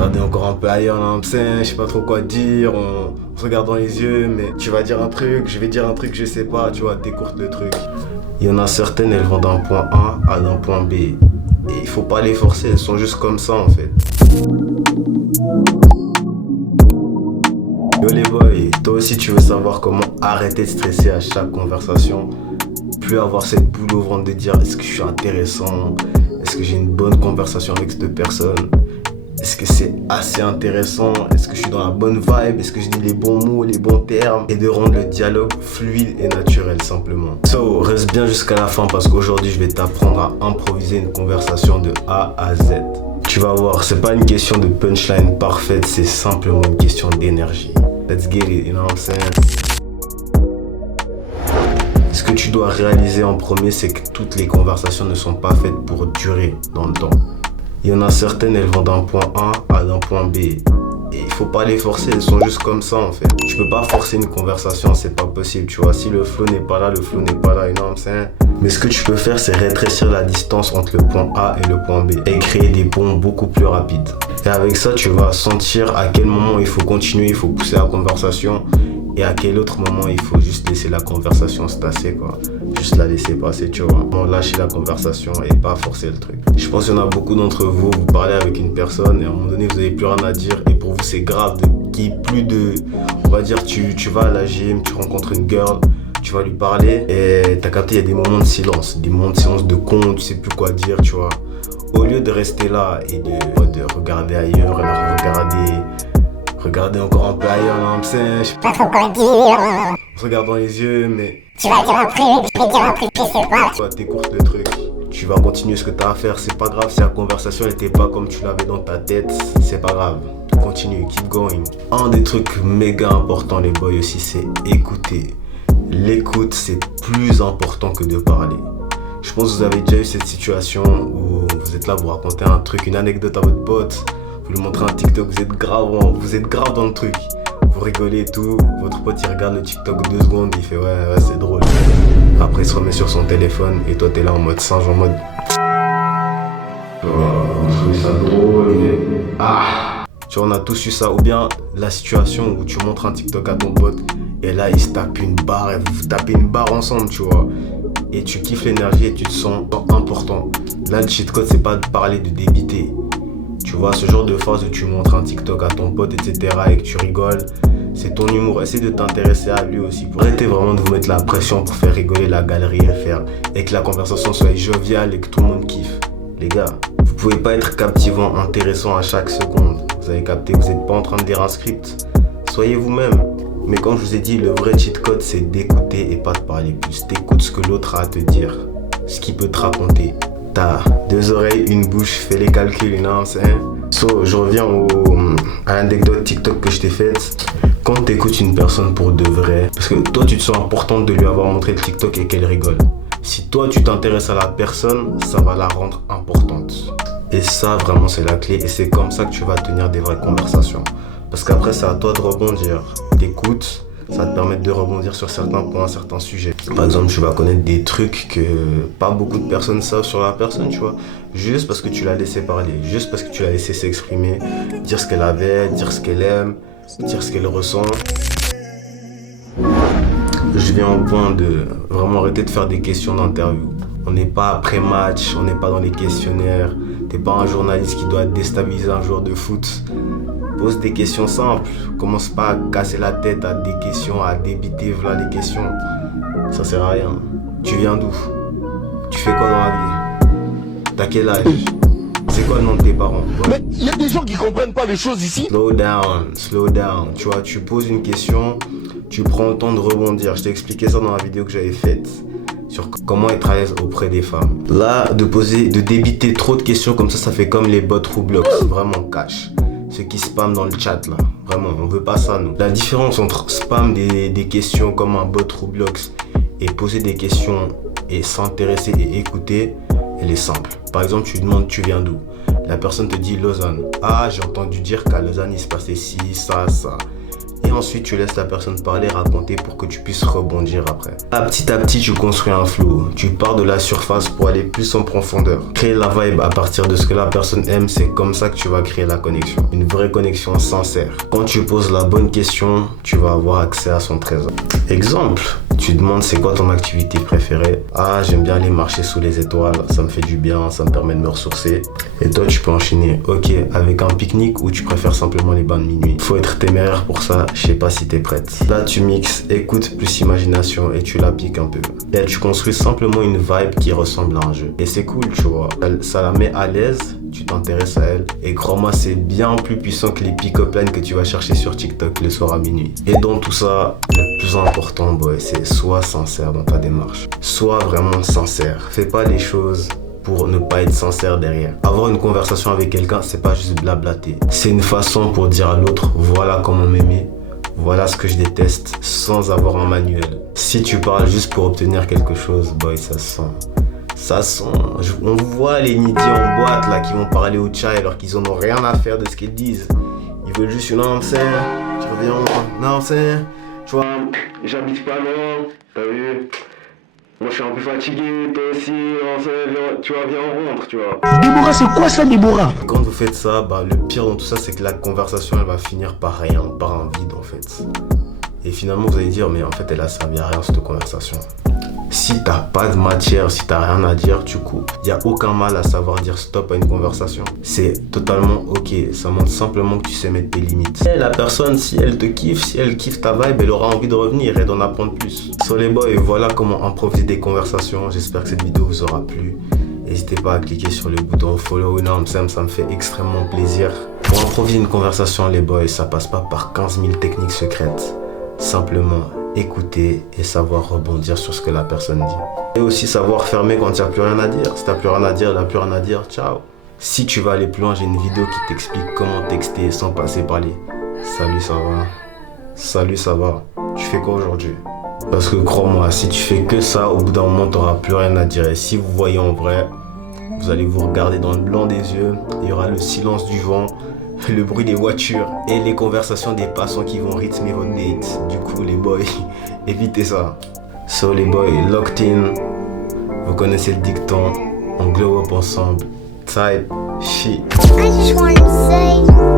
Regarder encore un peu ailleurs, là, je sais pas trop quoi dire, on se regarde dans les yeux, mais tu vas dire un truc, je vais dire un truc, je sais pas, tu vois, t'écoutes le truc. Il y en a certaines, elles vont d'un point A à d'un point B. Et il faut pas les forcer, elles sont juste comme ça en fait. Yo les boys, toi aussi tu veux savoir comment arrêter de stresser à chaque conversation, plus avoir cette boule au ventre de dire est-ce que je suis intéressant, est-ce que j'ai une bonne conversation avec cette personne, est-ce que c'est assez intéressant, est-ce que je suis dans la bonne vibe, est-ce que je dis les bons mots, les bons termes, et de rendre le dialogue fluide et naturel simplement. So, reste bien jusqu'à la fin parce qu'aujourd'hui je vais t'apprendre à improviser une conversation de A à Z. Tu vas voir, c'est pas une question de punchline parfaite, c'est simplement une question d'énergie. Let's get it, you know what I'm saying? Ce que tu dois réaliser en premier, c'est que toutes les conversations ne sont pas faites pour durer dans le temps. Il y en a certaines, elles vont d'un point A à d'un point B. Et il faut pas les forcer, elles sont juste comme ça en fait. Tu peux pas forcer une conversation, c'est pas possible, tu vois. Si le flow n'est pas là, le flow n'est pas là, you know what I'm saying? Mais ce que tu peux faire, c'est rétrécir la distance entre le point A et le point B et créer des ponts beaucoup plus rapides. Et avec ça, tu vas sentir à quel moment il faut continuer, il faut pousser la conversation et à quel autre moment il faut juste laisser la conversation se tasser, quoi. Juste la laisser passer, tu vois. Bon, lâcher la conversation et pas forcer le truc. Je pense qu'il y en a beaucoup d'entre vous, vous parlez avec une personne et à un moment donné, vous n'avez plus rien à dire et pour vous, c'est grave qu'il n'y ait plus de... On va dire, tu vas à la gym, tu rencontres une girl, tu vas lui parler et t'as capté, il y a des moments de silence, de con, tu sais plus quoi dire, tu vois. Au lieu de rester là et de regarder ailleurs, alors regarder encore un peu ailleurs, là, je sais pas trop quoi dire. On se regarde dans les yeux, mais tu vas dire un truc, je vais dire un truc, je sais pas. Toi, t'écoutes le truc, tu vas continuer ce que t'as à faire, c'est pas grave si la conversation était pas comme tu l'avais dans ta tête, c'est pas grave. Continue, keep going. Un des trucs méga importants, les boys aussi, c'est écouter. L'écoute, c'est plus important que de parler. Je pense que vous avez déjà eu cette situation où vous êtes là, vous racontez un truc, une anecdote à votre pote, vous lui montrez un TikTok, vous êtes grave dans le truc. Vous rigolez et tout, votre pote il regarde le TikTok 2 secondes, il fait ouais c'est drôle. Après il se remet sur son téléphone et toi t'es là en mode singe, en mode on trouve ça drôle, mais tu vois, on a tous eu ça. Ou bien la situation où tu montres un TikTok à ton pote et là il se tape une barre et vous tapez une barre ensemble, tu vois. Et tu kiffes l'énergie et tu te sens important. Là le cheat code c'est pas de parler, de débiter. Tu vois, ce genre de phase où tu montres un TikTok à ton pote, etc. et que tu rigoles, c'est ton humour. Essaie de t'intéresser à lui aussi. Arrêtez vraiment de vous mettre la pression pour faire rigoler la galerie et que la conversation soit joviale et que tout le monde kiffe. Les gars, vous pouvez pas être captivant, intéressant à chaque seconde. Vous avez capté, vous n'êtes pas en train de lire un script. Soyez vous-même. Mais comme je vous ai dit, le vrai cheat code, c'est d'écouter et pas de parler plus. T'écoutes ce que l'autre a à te dire, ce qu'il peut te raconter. T'as 2 oreilles, une bouche, fais les calculs, you know what I'm saying? So, je reviens à l'anecdote TikTok que je t'ai faite. Quand t'écoutes une personne pour de vrai, parce que toi tu te sens importante de lui avoir montré le TikTok et qu'elle rigole. Si toi tu t'intéresses à la personne, ça va la rendre importante. Et ça vraiment c'est la clé et c'est comme ça que tu vas tenir des vraies conversations. Parce qu'après c'est à toi de rebondir. T'écoutes, ça te permet de rebondir sur certains points, certains sujets. Par exemple, tu vas connaître des trucs que pas beaucoup de personnes savent sur la personne, tu vois. Juste parce que tu l'as laissé parler, juste parce que tu l'as laissé s'exprimer, dire ce qu'elle avait, dire ce qu'elle aime, dire ce qu'elle ressent. Je viens au point de vraiment arrêter de faire des questions d'interview. On n'est pas après match, on n'est pas dans les questionnaires. T'es pas un journaliste qui doit déstabiliser un joueur de foot. Pose des questions simples. Commence pas à casser la tête à des questions, à débiter voilà les questions. Ça sert à rien. Tu viens d'où? Tu fais quoi dans la vie? T'as quel âge? C'est quoi le nom de tes parents? Ouais. Mais il y a des gens qui comprennent pas les choses ici. Slow down. Tu vois, tu poses une question, tu prends le temps de rebondir. Je t'ai expliqué ça dans la vidéo que j'avais faite sur comment être à l'aise auprès des femmes. Là, de débiter trop de questions comme ça fait comme les bots Roblox. Vraiment cash. Ceux qui spamment dans le chat là, vraiment, on veut pas ça nous. La différence entre spam des questions comme un bot Roblox et poser des questions et s'intéresser et écouter, elle est simple. Par exemple, tu lui demandes tu viens d'où? La personne te dit Lausanne. Ah, j'ai entendu dire qu'à Lausanne il se passait ci, ça, ça. Et et ensuite tu laisses la personne parler, raconter pour que tu puisses rebondir après. À petit, tu construis un flow. Tu pars de la surface pour aller plus en profondeur. Créer la vibe à partir de ce que la personne aime, c'est comme ça que tu vas créer la connexion. Une vraie connexion sincère. Quand tu poses la bonne question, tu vas avoir accès à son trésor. Exemple, tu demandes c'est quoi ton activité préférée. Ah, j'aime bien aller marcher sous les étoiles, ça me fait du bien, ça me permet de me ressourcer. Et toi tu peux enchaîner, ok, avec un pique-nique ou tu préfères simplement les bains de minuit. Faut être téméraire pour ça, je sais pas si t'es prête. Là tu mixes, écoute plus imagination et tu la piques un peu. Et tu construis simplement une vibe qui ressemble à un jeu. Et c'est cool, tu vois, ça la met à l'aise. Tu t'intéresses à elle et crois-moi c'est bien plus puissant que les pick-up lines que tu vas chercher sur TikTok le soir à minuit. Et dans tout ça, le plus important boy, c'est sois sincère dans ta démarche. Sois vraiment sincère. Fais pas les choses pour ne pas être sincère derrière. Avoir une conversation avec quelqu'un, c'est pas juste blablater. C'est une façon pour dire à l'autre voilà comment m'aimer, voilà ce que je déteste sans avoir un manuel. Si tu parles juste pour obtenir quelque chose, boy, ça sent. Ça sent, on voit les nidis en boîte là qui vont parler au chat alors qu'ils en ont rien à faire de ce qu'ils disent. Ils veulent juste une answer, tu reviens en answer, tu vois, j'habite pas loin, t'as vu. Moi je suis un peu fatigué, toi aussi, tu vois, viens on rentre, tu vois. Déborah, c'est quoi ça, Déborah? Quand vous faites ça, bah le pire dans tout ça c'est que la conversation elle va finir par rien, par un vide en fait. Et finalement vous allez dire mais en fait elle a servi à rien cette conversation. Si t'as pas de matière, si t'as rien à dire, tu coupes. Y a aucun mal à savoir dire stop à une conversation. C'est totalement ok. Ça montre simplement que tu sais mettre tes limites. Et la personne, si elle te kiffe, si elle kiffe ta vibe, elle aura envie de revenir et d'en apprendre plus. So les boys, voilà comment improviser des conversations. J'espère que cette vidéo vous aura plu. N'hésitez pas à cliquer sur le bouton follow, ça me fait extrêmement plaisir. Pour improviser une conversation, les boys, ça passe pas par 15 000 techniques secrètes. Simplement écouter et savoir rebondir sur ce que la personne dit. Et aussi savoir fermer quand il n'y a plus rien à dire. Si tu n'as plus rien à dire, il n'y a plus rien à dire, ciao. Si tu vas aller plus loin, j'ai une vidéo qui t'explique comment texter sans passer par les salut ça va, salut ça va, tu fais quoi aujourd'hui? Parce que crois-moi, si tu fais que ça, au bout d'un moment tu n'auras plus rien à dire. Et si vous voyez en vrai, vous allez vous regarder dans le blanc des yeux, il y aura le silence du vent, le bruit des voitures et les conversations des passants qui vont rythmer votre date. Du coup les boys, évitez ça. So les boys, locked in, vous connaissez le dicton, on glow up ensemble. Type shit. I just wanna say